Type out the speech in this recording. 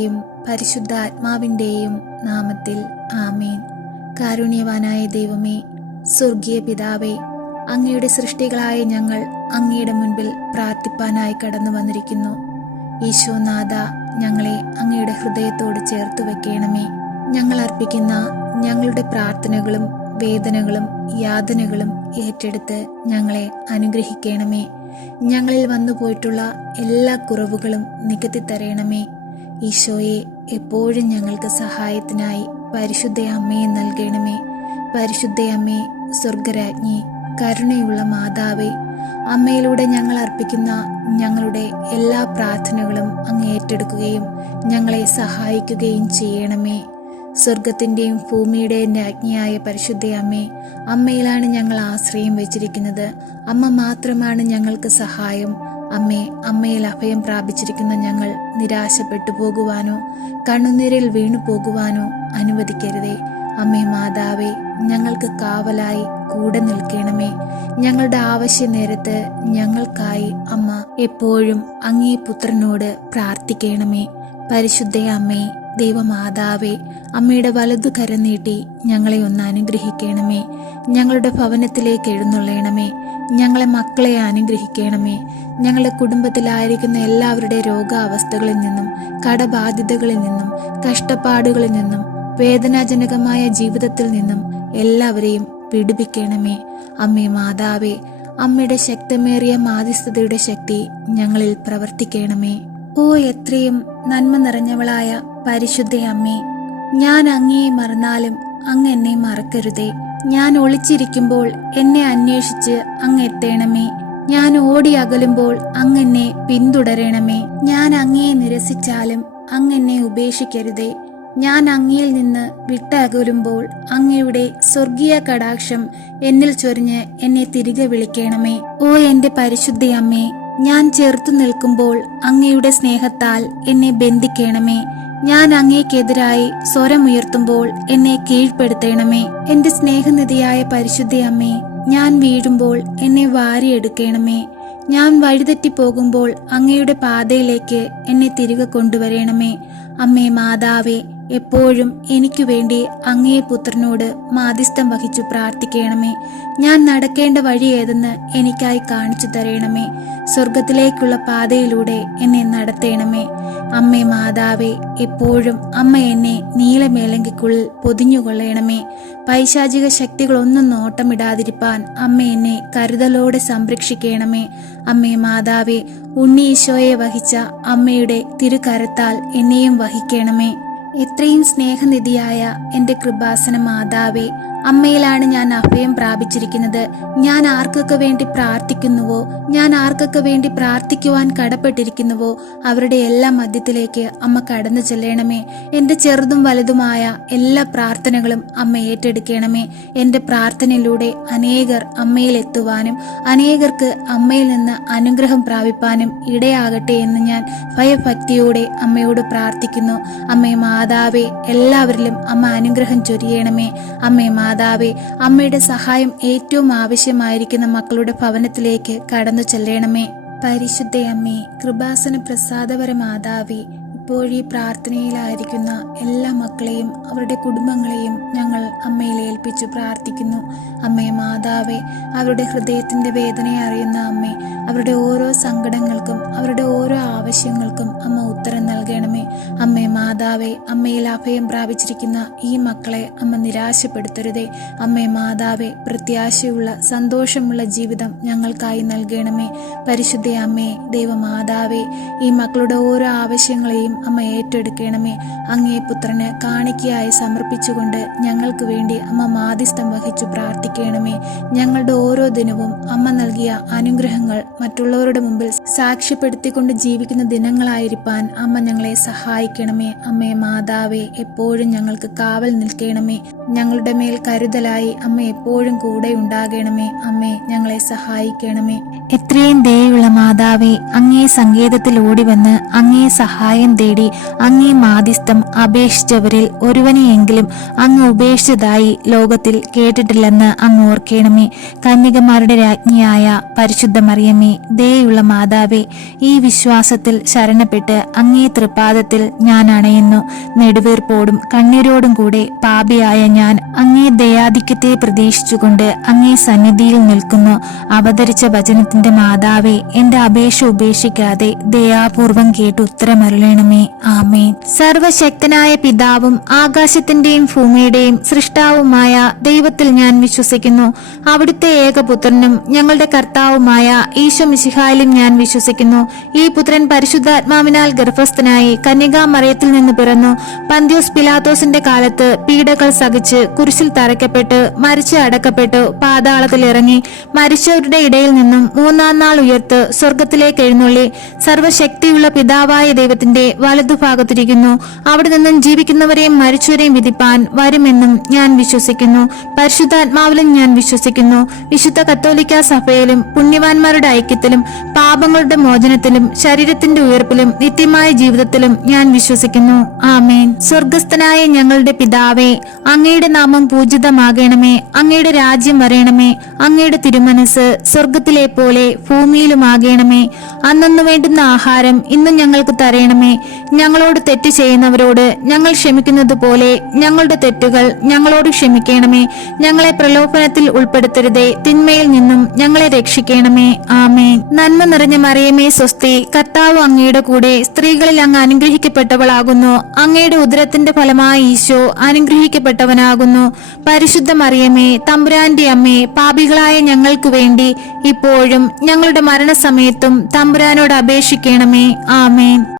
പിതാവിൻ്റെയും പരിശുദ്ധാത്മാവിൻ്റെയും നാമത്തിൽ ആമേൻ. കാരുണ്യവാനായ ദൈവമേ, സ്വർഗീയ പിതാവേ, അങ്ങയുടെ സൃഷ്ടികളായ ഞങ്ങൾ അങ്ങയുടെ മുൻപിൽ പ്രാർത്ഥിപ്പാനായി കടന്നു വന്നിരിക്കുന്നു. ഈശോനാഥ, ഞങ്ങളെ അങ്ങയുടെ ഹൃദയത്തോട് ചേർത്തു വെക്കണമേ. ഞങ്ങൾ അർപ്പിക്കുന്ന ഞങ്ങളുടെ പ്രാർത്ഥനകളും വേദനകളും യാതനകളും ഏറ്റെടുത്ത് ഞങ്ങളെ അനുഗ്രഹിക്കണമേ. ഞങ്ങളിൽ വന്നുപോയിട്ടുള്ള എല്ലാ കുറവുകളും നികത്തി തരണമേ. ഈശോയെ, എപ്പോഴും ഞങ്ങൾക്ക് സഹായത്തിനായി പരിശുദ്ധ അമ്മയെ നൽകണമേ. പരിശുദ്ധ അമ്മേ, സ്വർഗരാജ്ഞി, കരുണയുള്ള മാതാവേ, അമ്മയിലൂടെ ഞങ്ങൾ അർപ്പിക്കുന്ന ഞങ്ങളുടെ എല്ലാ പ്രാർത്ഥനകളും അങ്ങ് ഏറ്റെടുക്കുകയും ഞങ്ങളെ സഹായിക്കുകയും ചെയ്യണമേ. സ്വർഗത്തിൻ്റെയും ഭൂമിയുടെയും രാജ്ഞിയായ പരിശുദ്ധ അമ്മേ, അമ്മയിലാണ് ഞങ്ങൾ ആശ്രയം വെച്ചിരിക്കുന്നത്. അമ്മ മാത്രമാണ് ഞങ്ങൾക്ക് സഹായം. അമ്മേ, അമ്മയിൽ അഭയം പ്രാപിച്ചിരിക്കുന്ന ഞങ്ങൾ നിരാശപ്പെട്ടു പോകുവാനോ കണ്ണുനീരിൽ വീണു പോകുവാനോ അനുവദിക്കരുതേ. അമ്മേ മാതാവേ, ഞങ്ങൾക്ക് കാവലായി കൂടെ നിൽക്കണമേ. ഞങ്ങളുടെ ആവശ്യ നേരത്ത് ഞങ്ങൾക്കായി അമ്മ എപ്പോഴും അങ്ങേ പുത്രനോട് പ്രാർത്ഥിക്കണമേ. പരിശുദ്ധ അമ്മേ, ദൈവമാതാവേ, അമ്മയുടെ വലതു കരം നീട്ടി ഞങ്ങളെ ഒന്ന് അനുഗ്രഹിക്കണമേ. ഞങ്ങളുടെ ഭവനത്തിലേക്ക് എഴുന്നള്ളണമേ. ഞങ്ങളെ മക്കളെ അനുഗ്രഹിക്കണമേ. ഞങ്ങളുടെ കുടുംബത്തിലായിരിക്കുന്ന എല്ലാവരുടെ രോഗാവസ്ഥകളിൽ നിന്നും കടബാധ്യതകളിൽ നിന്നും കഷ്ടപ്പാടുകളിൽ നിന്നും വേദനാജനകമായ ജീവിതത്തിൽ നിന്നും എല്ലാവരെയും വിടുവിക്കണമേ. അമ്മേ മാതാവേ, അമ്മയുടെ ശക്തമേറിയ മാധ്യസ്ഥതയുടെ ശക്തി ഞങ്ങളിൽ പ്രവർത്തിക്കണമേ. ഓ എത്രയും നന്മ നിറഞ്ഞവളായ പരിശുദ്ധ അമ്മേ, ഞാൻ അങ്ങയെ മറന്നാലും അങ്ങ് എന്നെ മറക്കരുതേ. ഞാൻ ഒളിച്ചിരിക്കുമ്പോൾ എന്നെ അന്വേഷിച്ച് അങ്ങ് എത്തണമേ. ഞാൻ ഓടി അകലുമ്പോൾ അങ്ങ് എന്നെ പിന്തുടരണമേ. ഞാൻ അങ്ങയെ നിരസിച്ചാലും അങ്ങ് എന്നെ ഉപേക്ഷിക്കരുതേ. ഞാൻ അങ്ങയിൽ നിന്ന് വിട്ടകലുമ്പോൾ അങ്ങയുടെ സ്വർഗീയ കടാക്ഷം എന്നിൽ ചൊരിഞ്ഞ് എന്നെ തിരികെ വിളിക്കണമേ. ഓ എന്റെ പരിശുദ്ധ അമ്മേ, ഞാൻ ചെറുത്തു നിൽക്കുമ്പോൾ അങ്ങയുടെ സ്നേഹത്താൽ എന്നെ ബന്ധിക്കണമേ. ഞാൻ അങ്ങേക്കെതിരായി സ്വരമുയർത്തുമ്പോൾ എന്നെ കീഴ്പ്പെടുത്തണമേ. എന്റെ സ്നേഹനിധിയായ പരിശുദ്ധ അമ്മേ, ഞാൻ വീഴുമ്പോൾ എന്നെ വാരിയെടുക്കണമേ. ഞാൻ വഴിതെറ്റിപ്പോകുമ്പോൾ അങ്ങയുടെ പാതയിലേക്ക് എന്നെ തിരികെ കൊണ്ടുവരണമേ. അമ്മേ മാതാവേ, എപ്പോഴും എനിക്കു വേണ്ടി അങ്ങേ പുത്രനോട് മാധ്യസ്ഥം വഹിച്ചു പ്രാർത്ഥിക്കണമേ. ഞാൻ നടക്കേണ്ട വഴി ഏതെന്ന് എനിക്കായി കാണിച്ചു തരണമേ. സ്വർഗത്തിലേക്കുള്ള പാതയിലൂടെ എന്നെ നടത്തണമേ. അമ്മേ മാതാവേ, എപ്പോഴും അമ്മ എന്നെ നീലമേലങ്കിക്കുള്ളിൽ പൊതിഞ്ഞുകൊള്ളണമേ. പൈശാചിക ശക്തികളൊന്നും നോട്ടമിടാതിരിപ്പാൻ അമ്മ എന്നെ കരുതലോടെ സംരക്ഷിക്കണമേ. അമ്മേ മാതാവേ, ഉണ്ണി ഈശോയെ വഹിച്ച അമ്മയുടെ തിരുകരത്താൽ എന്നെയും വഹിക്കണമേ. എത്രയും സ്നേഹനിധിയായ എന്റെ കൃപാസന മാതാവേ, അമ്മയിലാണ് ഞാൻ അഭയം പ്രാപിച്ചിരിക്കുന്നത്. ഞാൻ ആർക്കൊക്കെ വേണ്ടി പ്രാർത്ഥിക്കുന്നുവോ, ഞാൻ ആർക്കൊക്കെ വേണ്ടി പ്രാർത്ഥിക്കുവാൻ കടപ്പെട്ടിരിക്കുന്നുവോ അവരുടെ എല്ലാ മധ്യത്തിലേക്ക് അമ്മ കടന്നു ചെല്ലണമേ. എന്റെ ചെറുതും വലുതുമായ എല്ലാ പ്രാർത്ഥനകളും അമ്മ ഏറ്റെടുക്കണമേ. എന്റെ പ്രാർത്ഥനയിലൂടെ അനേകർ അമ്മയിൽ എത്തുവാനും അനേകർക്ക് അമ്മയിൽ നിന്ന് അനുഗ്രഹം പ്രാപിപ്പാനും ഇടയാകട്ടെ എന്ന് ഞാൻ ഭയഭക്തിയോടെ അമ്മയോട് പ്രാർത്ഥിക്കുന്നു. അമ്മേ മാതാവേ, എല്ലാവരിലും അമ്മ അനുഗ്രഹം ചൊരിയണമേ. അമ്മേ മാതാവേ, അമ്മയുടെ സഹായം ഏറ്റവും ആവശ്യമായിരിക്കുന്ന മക്കളുടെ ഭവനത്തിലേക്ക് കടന്നു ചെല്ലണമേ. പരിശുദ്ധ അമ്മേ, കൃപാസന പ്രസാദപര മാതാവേ, ഇപ്പോഴീ പ്രാർത്ഥനയിലായിരിക്കുന്ന എല്ലാ മക്കളെയും അവരുടെ കുടുംബങ്ങളെയും ഞങ്ങൾ അമ്മയിൽ ഏൽപ്പിച്ചു പ്രാർത്ഥിക്കുന്നു. അമ്മേ മാതാവേ, അവരുടെ ഹൃദയത്തിന്റെ വേദനയെ അറിയുന്ന അമ്മേ, അവരുടെ ഓരോ സങ്കടങ്ങൾക്കും അവരുടെ ഓരോ ആവശ്യങ്ങൾക്കും അമ്മ ഉത്തരം നൽകണമേ. അമ്മേ മാതാവേ, അമ്മയിൽ അഭയം പ്രാപിച്ചിരിക്കുന്ന ഈ മക്കളെ അമ്മ നിരാശപ്പെടുത്തരുതേ. അമ്മേ മാതാവേ, പ്രത്യാശയുള്ള സന്തോഷമുള്ള ജീവിതം ഞങ്ങൾക്കായി നൽകണമേ. പരിശുദ്ധ അമ്മേ, ദൈവമാതാവേ, ഈ മക്കളുടെ ഓരോ ആവശ്യങ്ങളെയും അമ്മ ഏറ്റെടുക്കണമേ. അങ്ങേ പുത്രന് കാണിക്കയായി സമർപ്പിച്ചുകൊണ്ട് ഞങ്ങൾക്ക് വേണ്ടി അമ്മ മാധ്യസ്ഥം വഹിച്ചു പ്രാർത്ഥിക്കണമേ. ഞങ്ങളുടെ ഓരോ ദിനവും അമ്മ നൽകിയ അനുഗ്രഹങ്ങൾ മറ്റുള്ളവരുടെ മുമ്പിൽ സാക്ഷ്യപ്പെടുത്തിക്കൊണ്ട് ജീവിക്കുന്ന ദിനങ്ങളായിരിക്കാൻ അമ്മ ഞങ്ങളെ സഹായിക്കണമേ. അമ്മേ മാതാവേ, എപ്പോഴും ഞങ്ങൾക്ക് കാവൽ നിൽക്കണമേ. ഞങ്ങളുടെ മേൽ കരുതലായി അമ്മ എപ്പോഴും കൂടെ ഉണ്ടാകണമേ. അമ്മേ, ഞങ്ങളെ സഹായിക്കണമേ. എത്രയും ദയുള്ള മാതാവേ, അങ്ങേ സങ്കേതത്തിൽ ഓടിവന്ന് അങ്ങേ സഹായം തേടി അങ്ങേ മാധ്യസ്ഥം അപേക്ഷിച്ചവരിൽ ഒരുവനെയെങ്കിലും അങ്ങ് ഉപേക്ഷിച്ചതായി ലോകത്തിൽ കേട്ടിട്ടില്ലെന്ന് അങ്ങ് ഓർക്കണമേ. കന്യകമാരുടെ രാജ്ഞിയായ പരിശുദ്ധ മറിയമേ, ദയുള്ള മാതാവേ, ഈ വിശ്വാസത്തിൽ ശരണപ്പെട്ട് അങ്ങേ തൃപാദത്തിൽ ഞാൻ അണയുന്നു. നെടുവീർപ്പോടും കണ്ണീരോടും കൂടെ പാപിയായ ഞാൻ അങ്ങേ ദയാധിക്യത്തെ പ്രതീക്ഷിച്ചുകൊണ്ട് അങ്ങേ സന്നിധിയിൽ നിൽക്കുന്നു. അവതരിച്ച വചനത്തിന്റെ മാതാവേ, എന്റെ അപേക്ഷ ഉപേക്ഷിക്കാതെ ദയാപൂർവം കേട്ട് ഉത്തരമരുളണമേ. ആമേൻ. സർവശക്തനായ പിതാവും ആകാശത്തിന്റെയും ഭൂമിയുടെയും സൃഷ്ടാവുമായ ദൈവത്തിൽ ഞാൻ വിശ്വസിക്കുന്നു. അവിടുത്തെ ഏകപുത്രനും ഞങ്ങളുടെ കർത്താവുമായ ഈശോ മിശിഹായിലും ഞാൻ വിശ്വസിക്കുന്നു. ഈ പുത്രൻ പരിശുദ്ധാത്മാവിനാൽ ഗർഭസ്ഥനായി കന്യകാമറിയത്തിൽ നിന്ന് പിറന്നു. പന്ത്യോസ് പിലാത്തോസിന്റെ കാലത്ത് പീഡകൾ സഹിച്ച് കുരിശിൽ തറയ്ക്കപ്പെട്ട് മരിച്ച് അടക്കപ്പെട്ടു പാതാളത്തിൽ ഇറങ്ങി മരിച്ചവരുടെ ഇടയിൽ നിന്നും മൂന്നാം നാൾ ഉയർത്ത് സ്വർഗത്തിലേക്ക് എഴുന്നള്ളി സർവശക്തിയുള്ള പിതാവായ ദൈവത്തിന്റെ വലതുഭാഗത്തിരിക്കുന്നു. അവിടെ നിന്നും ജീവിക്കുന്നവരെയും മരിച്ചവരെയും വിധിപ്പാൻ വരുമെന്നും ഞാൻ വിശ്വസിക്കുന്നു. പരിശുദ്ധാത്മാവിലും ഞാൻ വിശ്വസിക്കുന്നു. വിശുദ്ധ കത്തോലിക്ക സഭയിലും പുണ്യവാന്മാരുടെ ഐക്യത്തിലും പാപങ്ങളുടെ മോചനത്തിലും ശരീരത്തിന്റെ ഉയർപ്പിലും നിത്യമായ ജീവിതത്തിലും ഞാൻ വിശ്വസിക്കുന്നു. ആമേൻ. സ്വർഗസ്ഥനായ ഞങ്ങളുടെ പിതാവേ, അങ്ങയുടെ നാമം പൂജിതമാകണമേ. അങ്ങയുടെ രാജ്യം വരയണമേ. അങ്ങയുടെ തിരുമനസ് സ്വർഗത്തിലെ പോലെ ഭൂമിയിലുമാകണമേ. അന്നു വേണ്ടുന്ന ആഹാരം ഇന്നും ഞങ്ങൾക്ക് തരയണമേ. ഞങ്ങളോട് തെറ്റ് ചെയ്യുന്നവരോട് ഞങ്ങൾ ക്ഷമിക്കുന്നത് പോലെ ഞങ്ങളുടെ തെറ്റുകൾ ഞങ്ങളോട് ക്ഷമിക്കണമേ. ഞങ്ങളെ പ്രലോഭനത്തിൽ ഉൾപ്പെടുത്തരുതേ, തിന്മയിൽ നിന്നും ഞങ്ങളെ രക്ഷിക്കണമേ. ആമേൻ. നന്മ നിറഞ്ഞ മറിയമേ സ്വസ്തി, കർത്താവ് അങ്ങയുടെ കൂടെ സ്ത്രീകളിൽ അങ്ങ് അനുഗ്രഹിക്കപ്പെട്ടവളാകുന്നു. അങ്ങയുടെ ഉദരത്തിന്റെ ഫലമായ ഈശോ അനുഗ്രഹിക്കപ്പെട്ടവനാകുന്നു. പരിശുദ്ധ മറിയമേ, തമ്പുരാന്റെ അമ്മേ, പാപികളായ ഞങ്ങൾക്ക് വേണ്ടി ഇപ്പോഴും ഞങ്ങളുടെ മരണസമയത്തും തമ്പുരാനോട് അപേക്ഷിക്കണമേ. ആമേൻ.